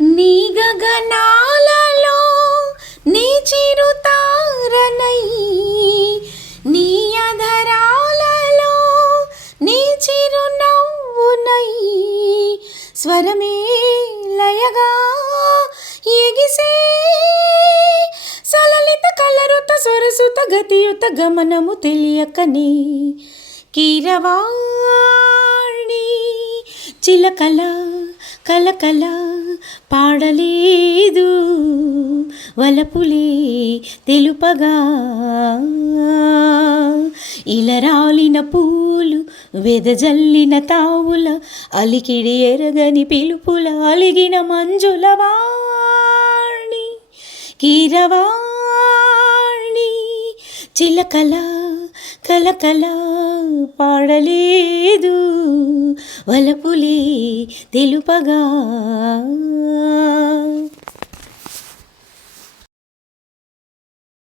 నీ గగనాలలో నీ చిరుతారనై, నీ అధరాలలో నీ చిరునవ్వునై, స్వరమే లయగా ఎగిసే సలలిత కలరుత స్వరసుత గతియుత గమనము తెలియకనే కీరవాణి చిలకల కలకల పాడలేదు వలపులే తెలుపగా, ఇలరాలిన పూలు వెదజల్లిన తావుల అలికిడి ఎరగని పిలుపుల అలిగిన మంజుల వాణి కీరవాణి చిలకల కలకల పాడలేదు వలపులే తెలుపగా.